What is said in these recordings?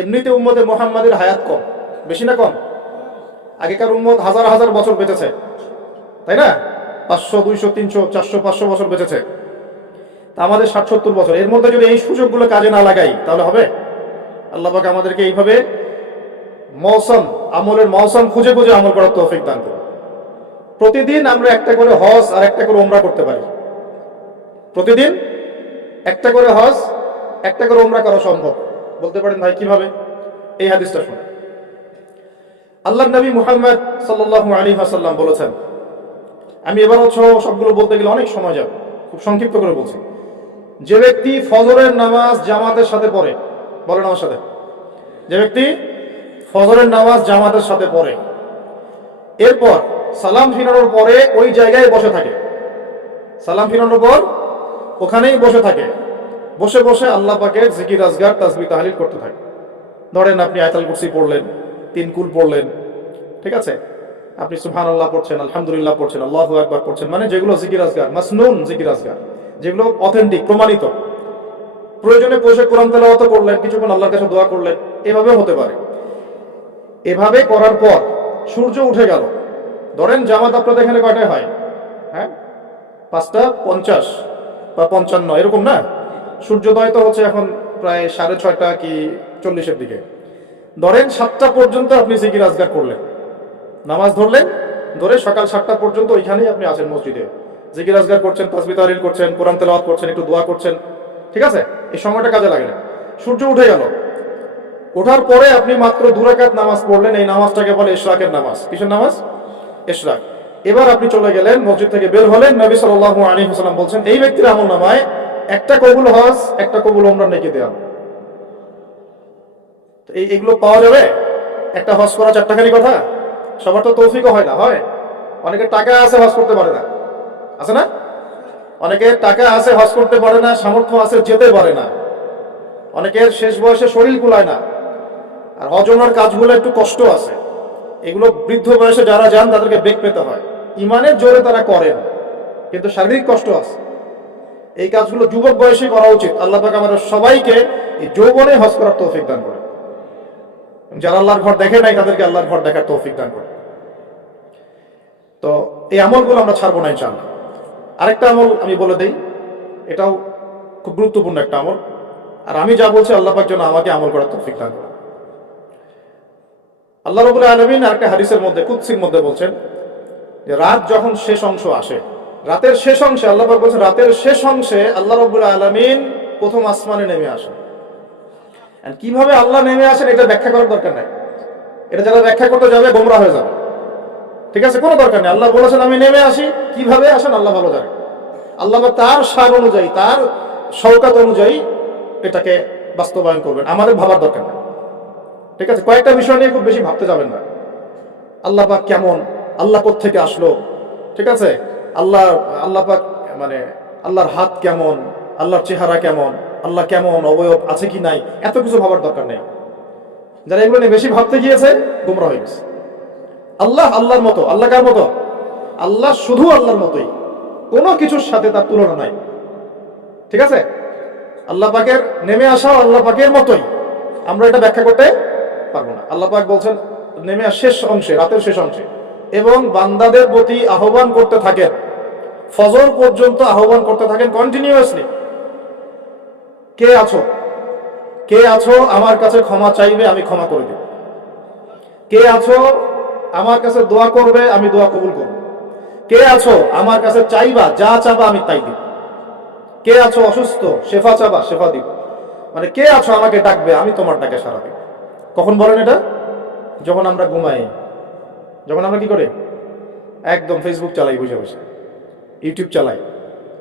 এমনিতে উম্মতে মুহাম্মাদের হায়াত কম, বেশি না কম? আগেকার উম্মত হাজার হাজার বছর বেঁচেছে, তাই না? 500, 200, 300, 400, 500 বছর বেঁচেছে। তা আমাদের 60-70 বছর। এর মধ্যে যদি এই সুযোগগুলো কাজে না লাগাই তাহলে হবে? আল্লাহ পাক আমাদেরকে এইভাবে আমলের মৌসুম খুঁজে খুঁজে আমল করার তৌফিক দান করুন। প্রতিদিন আমরা একটা করে হজ আর একটা করে উমরা করতে পারি। প্রতিদিন একটা করে হজ, একটা করে উমরা করা সম্ভব। বলতে পারেন ভাই কিভাবে? এই হাদিসটা শুনুন। আল্লাহর নবী মুহাম্মদ সাল্লাল্লাহু আলাইহি ওয়াসাল্লাম বলেছেন, আমি এবার সবগুলো বলতে গেলে অনেক সময় যাবে, খুব সংক্ষিপ্ত করে বলছি। যে ব্যক্তি ফজরের নামাজ জামাতের সাথে পড়ে, বলেন আমার সাথে, যে ব্যক্তি ফজরের নামাজ জামাতের সাথে পড়ে, এরপর সালাম ফিরানোর পরে ওই জায়গায় বসে থাকে, সালাম ফিরানোর পর ওখানেই বসে থাকে, বসে বসে আল্লাহ পাকের জিকির আজগার তাসবিহ তাহলিল করতে থাকে। ধরেন আপনি আয়াতুল কুরসি পড়লেন, 3 কুল পড়লেন, ঠিক আছে, আপনি সুবহানাল্লাহ পড়ছেন, আলহামদুলিল্লাহ পড়ছেন, আল্লাহু আকবার পড়ছেন, মানে যেগুলো জিকির আজগার, মাসনুন জিকির আজগার, যেগুলো অথেন্টিক প্রমাণিত। প্রয়োজনে বসে কোরআন তেলাওয়াত করলেন, কিছুক্ষণ আল্লাহর কাছে দোয়া করলেন, এভাবেও হতে পারে। এভাবে করার পর সূর্য উঠে গেল। ধরেন জামাত আপনাদের এখানে কয়টায় হয়? হ্যাঁ, 5:50 বা 55 এরকম না? সূর্যোদয় তো হচ্ছে এখন প্রায় 6:30 কি 40-এর দিকে। ধরেন 7টা পর্যন্ত আপনি জিকির আজগার করলেন, নামাজ ধরলেন, ধরে সকাল 7টা পর্যন্ত ওইখানেই আপনি আছেন মসজিদে, জিকির আজগার করছেন, তাসবিহ তাহলিল করছেন, কোরআন তেলাওয়াত করছেন, একটু দোয়া করছেন, ঠিক আছে? এই সময়টা কাজে লাগে না। সূর্য উঠে গেল, ওঠার পরে আপনি মাত্র 2 রাকাত নামাজ পড়লেন, এই নামাজটাকে বলে ইশরাকের নামাজ। কিসের নামাজ? ইশরাক। এবার আপনি চলে গেলেন, মসজিদ থেকে বের হলেন, নবী সাল্লাল্লাহু আলাইহি ওয়াসাল্লাম বলছেন এই ব্যক্তির আমলনামায় একটা কবুল হজ, একটা কবুল উমরা নেকি দেওয়া। এইগুলো পাওয়া যাবে? একটা হজ করা 4 টাকারই কথা? সবার তো তৌফিকও হয় না, হয়? অনেকের টাকা আছে, হজ করতে পারে না, আছে না? অনেকের টাকা আছে, হজ করতে পারে না, সামর্থ্য আছে, যেতে পারে না। অনেকের শেষ বয়সে শরীর কুলায় না, আর হজ উমরার কাজগুলো একটু কষ্ট আছে। এগুলো বৃদ্ধ বয়সে যারা যান তাদেরকে বেগ পেতে হয়, ইমানের জোরে তারা করেন, কিন্তু শারীরিক কষ্ট আছে। এই কাজগুলো যুবক বয়সে করা উচিত। আল্লাহ পাক আমাদের সবাইকে এই যৌবনে হজ করার তৌফিক দান করে। যারা আল্লাহর ঘর দেখে নাই তাদেরকে আল্লাহর ঘর দেখার তৌফিক দান করে। তো এই আমলগুলো আমরা ছাড়বো না ইনশাআল্লাহ। আরেকটা আমল আমি বলে দেই, এটাও খুব গুরুত্বপূর্ণ একটা আমল, আর আমি যা বলছি আল্লাহ পাক যেন আমাকে আমল করার তৌফিক দান করে। আল্লাহ রাব্বুল আলামিন আরেকটা হাদিসের মধ্যে, কুদসির মধ্যে বলছেন যে রাত যখন শেষ অংশ আসে, রাতের শেষ অংশে আল্লাহ পাক বলছেন, রাতের শেষ অংশে আল্লাহ রাব্বুল আলামিন প্রথম আসমানে নেমে আসেন। আর কিভাবে আল্লাহ নেমে আসেন এটা ব্যাখ্যা করার দরকার নাই। এটা যারা ব্যাখ্যা করতে যাবে গোমরা হয়ে যাবে, ঠিক আছে? কোনো দরকার নেই। আল্লাহ বলেছেন আমি নেমে আসি, কিভাবে আসেন আল্লাহ ভালো জানে। আল্লাহ তার শান অনুযায়ী, তার শওকাত অনুযায়ী এটাকে বাস্তবায়ন করবেন, আমাদের ভাবার দরকার নেই, ঠিক আছে? কয়েকটা বিষয় নিয়ে খুব বেশি ভাবতে যাবেন না। আল্লাহ পাক কেমন, আল্লাহ কোত্থেকে আসলো, ঠিক আছে? আল্লাহ পাক মানে আল্লাহর হাত কেমন, আল্লাহর চেহারা কেমন, আল্লাহ কেমন, অবয়ব আছে কি নাই, এত কিছু ভাবার দরকার নেই। যারা এগুলো নিয়ে বেশি ভাবতে গিয়েছে গোমরা হয়ে গেছে। আল্লাহ আল্লাহর মতো। আল্লাহ কার মতো? আল্লাহ শুধু আল্লাহর মতোই, কোনো কিছুর সাথে তার তুলনা নাই, ঠিক আছে? আল্লাহ পাকের নেমে আসা আল্লাহ পাকের মতোই, আমরা এটা ব্যাখ্যা করতে পারবো না। আল্লাহ পাক বলছেন নেমে শেষ অংশে, রাতের শেষ অংশে, এবং বান্দাদের প্রতি আহ্বান করতে থাকেন, ফজর পর্যন্ত আহ্বান করতে থাকেন কন্টিনিউয়াসলি। কে আছো, কে আছো আমার কাছে ক্ষমা চাইবে, আমি ক্ষমা করে দেব। কে আছো আমার কাছে দোয়া করবে, আমি দোয়া কবুল করব। কে আছো আমার কাছে চাইবা, যা চাবা আমি তাই দিব। কে আছো অসুস্থ, শেফা চাবা, শেফা দিব। মানে কে আছো আমাকে ডাকবে, আমি তোমার ডাকে সাড়া দিব। কখন বলেন এটা? যখন আমরা ঘুমাই, যখন আমরা কি করে একদম ফেসবুক চালাই, বসে বসে ইউটিউব চালাই,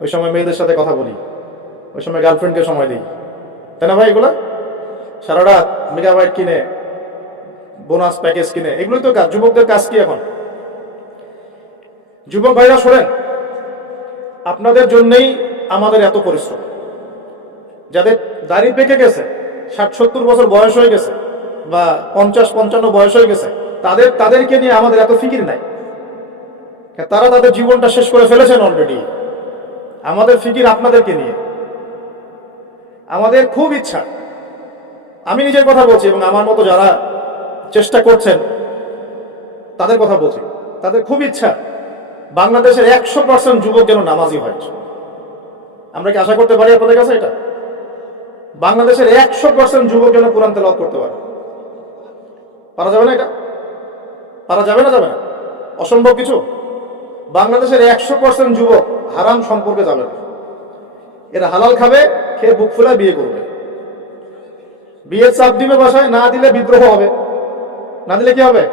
ওই সময় মেয়েদের সাথে কথা বলি, ওই সময় গার্লফ্রেন্ডকে সময় দিই, তাই না ভাই? এগুলা সারা রাত মেগাবাইট কিনে, বোনাস প্যাকেজ কিনে, এগুলোই তো কাজ। যুবকদের কাজ কি এখন? যুবক ভাইরা শোনেন, আপনাদের জন্যই আমাদের এত পরিশ্রম। যাদের দাড়ি পেকে গেছে, 60-70 বছর বয়স হয়ে গেছে, বা 50-55 বয়স হয়ে গেছে, তাদেরকে নিয়ে আমাদের এত ফিকির নাই। তারা তাদের জীবনটা শেষ করে ফেলেছেন অলরেডি। আমাদের ফিকির আপনাদেরকে নিয়ে। আমাদের খুব ইচ্ছা আমি নিজের কথা বলছি এবং আমার মতো যারা চেষ্টা করছেন তাদের কথা বলছি, তাদের খুব ইচ্ছা বাংলাদেশের 100% যুবক যেন নামাজি হয়। আমরা কি আশা করতে পারি আপনাদের কাছে এটা? বাংলাদেশের 100% যুবক যেন কোরআন তেলাওয়াত করতে পারে। পারা যাবে না এটা? পারা যাবে না? যাবে না? অসম্ভব কিছু? বাংলাদেশের 100% যুবক হারাম সম্পর্কে যাবে না। এরা হালাল খাবে, খেয়ে বুক ফুলায় বিয়ে করবে, বিয়ের চাপ দিবে বাসায়, না দিলে বিদ্রোহ হবে। না দিলে কি হবে?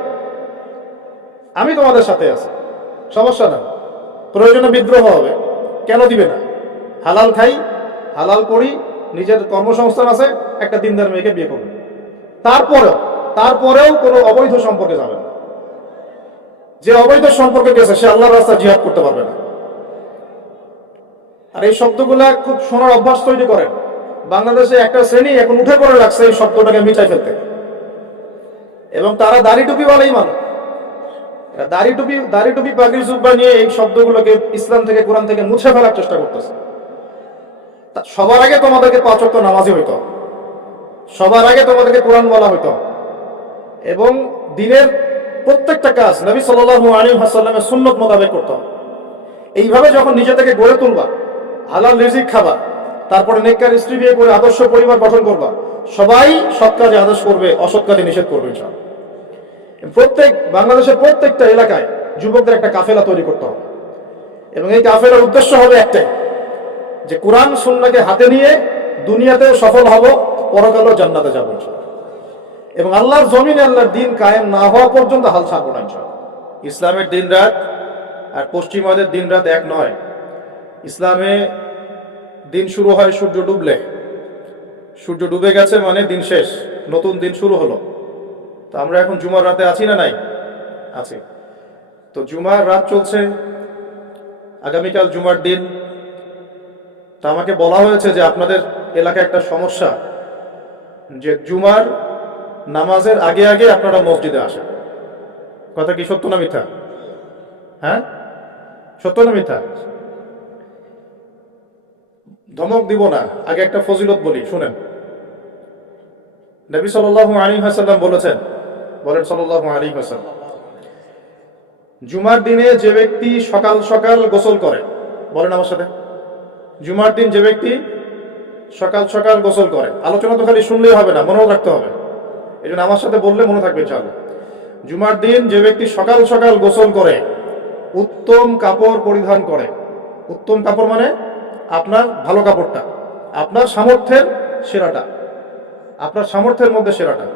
আমি তোমাদের সাথে আছি, সমস্যা না, প্রয়োজনে বিদ্রোহ হবে। কেন দিবে না? হালাল খাই, হালাল করি, নিজের কর্মসংস্থান আছে, একটা দিনদার মেয়েকে বিয়ে করবে। তারপরেও কোনো অবৈধ সম্পর্কে যাবে না। যে অবৈধ সম্পর্কে গেছে সে আল্লাহর রাস্তায় জিহাদ করতে পারবে না। আর এই শব্দগুলা খুব শোনার অভ্যাস তৈরি করেন। বাংলাদেশে একটা শ্রেণী এখন উঠে পড়ে লাগছে এই শব্দটাকে মিটাই ফেলতে, এবং তারা দাড়ি টুপি বলেই মানুষ। দাড়ি টুপি পাগড়ি জুব্বা নিয়ে এই শব্দগুলোকে ইসলাম থেকে, কোরআন থেকে মুছে ফেলার চেষ্টা করতেছে। সবার আগে তোমাদেরকে 5 ওয়াক্ত নামাজি হইতে হবে, সবার আগে তোমাদেরকে কোরআন বলা হইতে হবে, এবং দিনের প্রত্যেকটা কাজ নবী সাল্লাল্লাহু আলাইহি ওয়াসাল্লামের সুন্নত মোতাবেক করতে হবে। এইভাবে যখন নিজে থেকে গড়ে তুলবা, হালাল রিজিক খাবা, তারপরে নেককার স্ত্রী বিয়ে করে আদর্শ পরিবার গঠন করবা, সবাই সৎ কাজে আদেশ করবে, অসৎ কাজে নিষেধ করবে ইনশাআল্লাহ। বাংলাদেশের প্রত্যেকটা এলাকায় যুবকদের একটা কাফেলা তৈরি করতে হবে, এবং এই কাফেলার উদ্দেশ্য হবে একটাই, যে কোরআন সুন্নাহকে হাতে নিয়ে দুনিয়াতেও সফল হব, পরকালেও জান্নাতে যাবো ইনশাআল্লাহ। এবং আল্লাহর জমিনে আল্লাহর দিন কায়েম না হওয়া পর্যন্ত হাল ছাড়বো না ইনশাআল্লাহ। ইসলামের দিন রাত আর পশ্চিমাদের দিন রাত এক নয়। ইসলামে দিন শুরু হয় সূর্য ডুবলে। সূর্য ডুবে গেছে মানে দিন শেষ, নতুন দিন শুরু হলো। তো আমরা এখন জুমার রাতে আছি না নাই? আছি। তো জুমার রাত চলছে, আগামীকাল জুমার দিন। তা আমাকে বলা হয়েছে যে আপনাদের এলাকায় একটা সমস্যা, যে জুমার নামাজের আগে আগে আপনারা মসজিদে আসেন। কথা কি সত্য না মিথ্যা? হ্যাঁ, সত্য না মিথ্যা? ধমক দিব না, আগে একটা ফজিলত বলি, শুনেন। নবী সাল্লাল্লাহু আলাইহি ওয়াসাল্লাম বলেছেন, বলেন সাল্লাল্লাহু আলাইহি ওয়াসাল্লাম, জুমার দিনে যে ব্যক্তি সকাল সকাল গোসল করে, বলেন আমার সাথে, জুমার দিন যে ব্যক্তি সকাল সকাল গোসল করে। আলোচনা তো খালি শুনলেই হবে না, মনেও রাখতে হবে, এই জন্য আমার সাথে বললে মনে থাকবে ইনশাআল্লাহ। জুমার দিন যে ব্যক্তি সকাল সকাল গোসল করে, উত্তম কাপড় পরিধান করে, উত্তম কাপড় মানে আপনার ভালো কাপড়টা, আপনার সামর্থ্যের সেরাটা, আপনার সামর্থ্যের মধ্যে সেরাটা।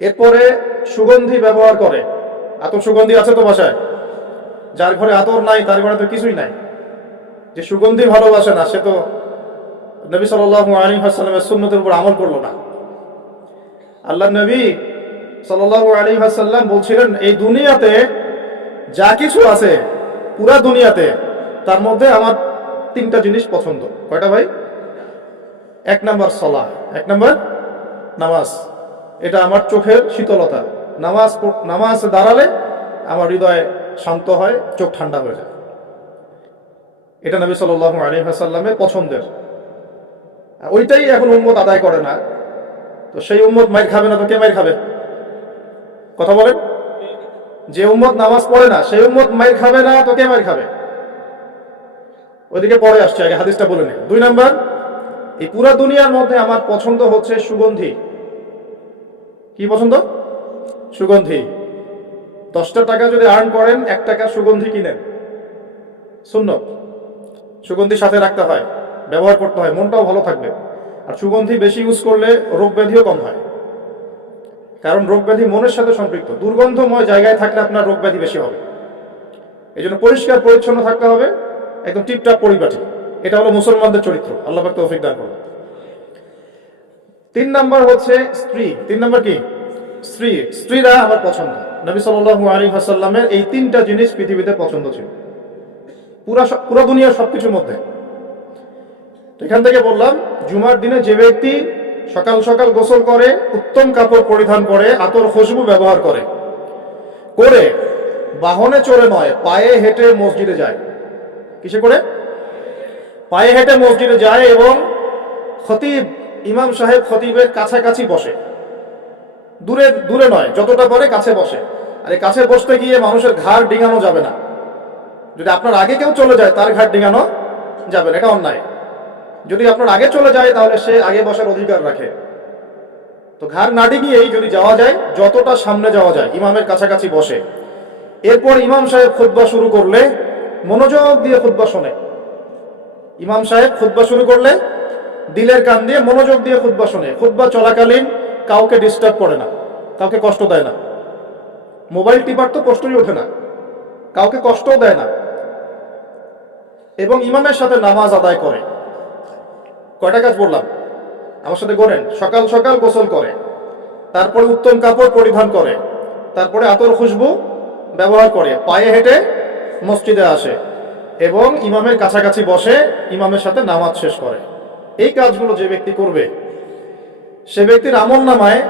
এরপরে সুগন্ধি ব্যবহার করে। আতর সুগন্ধি আছে তো বাসায়? যার ঘরে আতর নাই তার ঘরে তো কিছুই নাই। যে সুগন্ধি ভালোবাসে না সে তো নবী সাল্লাল্লাহু আলাইহি ওয়াসাল্লামের সুন্নতের উপর আমল করলো না। আল্লাহ নবী সাল্লাল্লাহু আলাইহি ওয়াসাল্লাম বলছিলেন, এই দুনিয়াতে যা কিছু আছে, পুরা দুনিয়াতে, তার মধ্যে আমার 3টা জিনিস পছন্দ। কয়টা ভাই? 1 নাম্বার সালাহ, 1 নাম্বার নামাজ। এটা আমার চোখের শীতলতা। নামাজ দাঁড়ালে আমার হৃদয় শান্ত হয়, চোখ ঠান্ডা হয়ে যায়। এটা নবী সাল্লাল্লাহু আলাইহি ওয়াসাল্লামের পছন্দের। ওইটাই এখন উম্মত আদায় করে না। তো সেই উম্মত মাইর খাবে না তো কে মাইর খাবে? কথা বলেন। যে উম্মত নামাজ পড়ে না সেই উম্মত মাইর খাবে না তো কে মাইর খাবে? ওইদিকে পরে আসছে, আগে হাদিসটা বলে নেই। 2 নাম্বার, এই পুরা দুনিয়ার মধ্যে আমার পছন্দ হচ্ছে সুগন্ধি। কি পছন্দ? সুগন্ধি। 10টা টাকা যদি আর্ন করেন, 1 টাকা সুগন্ধি কিনেন, সুন্নত। সুগন্ধি সাথে রাখতে হয়, ব্যবহার করতে হয়, মনটাও ভালো থাকবে। আর সুগন্ধি বেশি ইউজ করলে রোগ ব্যাধিও কম হয়, কারণ রোগ ব্যাধি মনের সাথে সম্পৃক্ত। দুর্গন্ধময় জায়গায় থাকলে আপনার রোগ ব্যাধি বেশি হবে। এই জন্য পরিষ্কার পরিচ্ছন্ন থাকতে হবে, একদম টিপটাপ পরিপাটি। এটা হলো মুসলমানদের চরিত্র। আল্লাহ পাক তৌফিক দান করুন। 3 নাম্বার হচ্ছে স্ত্রী। 3 নাম্বার কি? স্ত্রী। স্ত্রীরা আমার পছন্দ। নবী সাল্লাল্লাহু আলাইহি ওয়াসাল্লামের এই 3টা জিনিস পৃথিবীতে পছন্দ ছিল, পুরা দুনিয়ার সবকিছুর মধ্যে। এখান থেকে বললাম, জুমার দিনে যে ব্যক্তি সকাল সকাল গোসল করে, উত্তম কাপড় পরিধান করে, আতর খুশবু ব্যবহার করে, বাহনে চড়ে নয়, পায়ে হেঁটে মসজিদে যায়। কিসে করে? পায়ে হেঁটে মসজিদে যায়, এবং খতিব ইমাম সাহেব খতিবের কাছাকাছি বসে, দূরে দূরে নয়, যতটা পারে কাছে বসে। আর এই কাছে বসতে গিয়ে মানুষের ঘাড় ডিঙানো যাবে না। যদি আপনার আগে কেউ চলে যায় তার ঘাড় ডিঙানো যাবে না, এটা অন্যায়। যদি আপনার আগে চলে যায় তাহলে সে আগে বসার অধিকার রাখে। তো ঘাড় না ডিঙিয়েই যদি যাওয়া যায়, যতটা সামনে যাওয়া যায় ইমামের কাছাকাছি বসে। এরপর ইমাম সাহেব খুতবা শুরু করলে মনোযোগ দিয়ে খুতবা শোনে। ইমাম সাহেব খুতবা শুরু করলে দিলের কান দিয়ে মনোযোগ দিয়ে খুতবা শোনে। খুতবা চলাকালীন কাউকে ডিস্টার্ব করে না, কাউকে কষ্ট দেয় না। মোবাইল টিপার তো কষ্টই ওঠে না, কাউকে কষ্টও দেয় না। এবং ইমামের সাথে নামাজ আদায় করে। কয়টা কাজ বললাম আমার সাথে গোনেন? সকাল সকাল গোসল করে, তারপরে উত্তম কাপড় পরিধান করে, তারপরে আতর খুশবু ব্যবহার করে, পায়ে হেঁটে মসজিদে আসে এবং ইমামের কাছাকাছি বসে ইমামের সাথে নামাজ শেষ করে। এই কাজগুলো যে ব্যক্তি করবে সে ব্যক্তির আমল নামায়,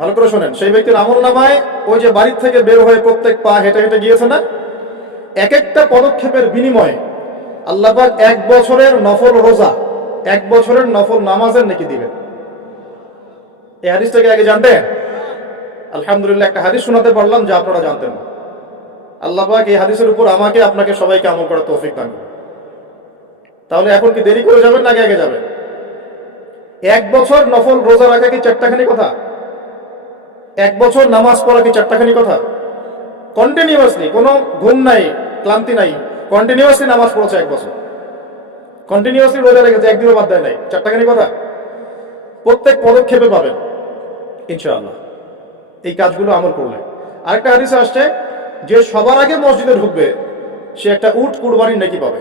ভালো করে শোনেন, সেই ব্যক্তির আমল নামায় ওই যে বাড়ির থেকে বের হয়ে প্রত্যেক পা হেঁটে হেঁটে গিয়েছে না, এক একটা পদক্ষেপের বিনিময়ে আল্লাহ পাক 1 বছরের নফল রোজা, 1 বছরের নফল নামাজের নেকি দিবেন। এই হাদিসটাকে আগে জানতেন? আলহামদুলিল্লাহ, একটা হাদিস শোনাতে পারলাম যা আপনারা জানতেন না। আল্লাহ পাক এই হাদিসের উপর আমাকে আপনাকে সবাইকে আমল করার তৌফিক দান করুন। তাহলে এখন কি দেরি করে যাবেন না আগে আগে যাবেন? 1 বছর নফল রোজা রাখা কি চারটাখানি কথা? 1 বছর নামাজ পড়া কি চারটাখানি কথা? কন্টিনিউয়াসলি, কোনো ঘুম নাই, ক্লান্তি নাই, কন্টিনিউয়াসলি নামাজ পড়েছে 1 বছর, কন্টিনিউয়াসলি রোজা রেখেছে, একদিনও বাদ দেয় নাই, চারটাখানি কথা? প্রত্যেক পদক্ষেপে পাবেন ইনশাআল্লাহ এই কাজগুলো আমল করলে। আরেকটা হাদিসে আসছে যে সবার আগে মসজিদে ঢুকবে সে একটা উট কুরবানির নেকি পাবে।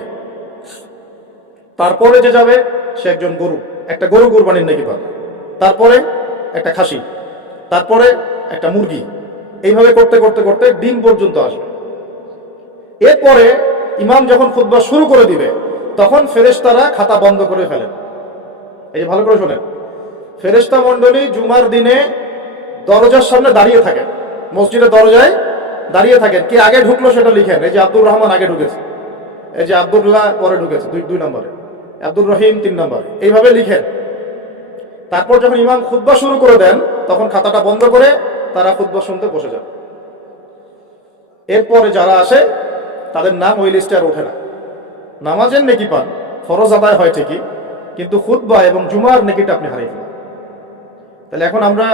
তারপরে যে যাবে সে একজন গরু, একটা গরু কুরবানির নেকি পাবে। তারপরে একটা খাসি, তারপরে একটা মুরগি, এইভাবে করতে করতে করতে ডিম পর্যন্ত আসবে। এরপরে ইমাম যখন খুতবা শুরু করে দিবে তখন ফেরেশতারা খাতা বন্ধ করে ফেলেন। এই যে ভালো করে শোনেন, ফেরেশতা মণ্ডলী জুমার দিনে দরজার সামনে দাঁড়িয়ে থাকেন, মসজিদের দরজায় দাঁড়িয়ে থাকেন। কে আগে ঢুকলো সেটা লিখেন। এই যে আব্দুর রহমান আগে ঢুকেছে, এই যে আব্দুল্লাহ পরে ঢুকেছে 2 নম্বরে, আব্দুর রহিম 3 নম্বরে, এইভাবে লিখেন। তারপর যখন ইমাম খুতবা শুরু করে দেন তখন খাতাটা বন্ধ করে তারা খুতবা শুনতে বসে যান। এরপরে যারা আসে তাদের নাম ওই লিস্টে আর ওঠে না। নামাজের নেকি পান, ফরজ আদায় হয় ঠিকই, কিন্তু খুতবা এবং জুমার নেকিটা আপনি হারিয়ে ফেলেন। তাহলে এখন আমরা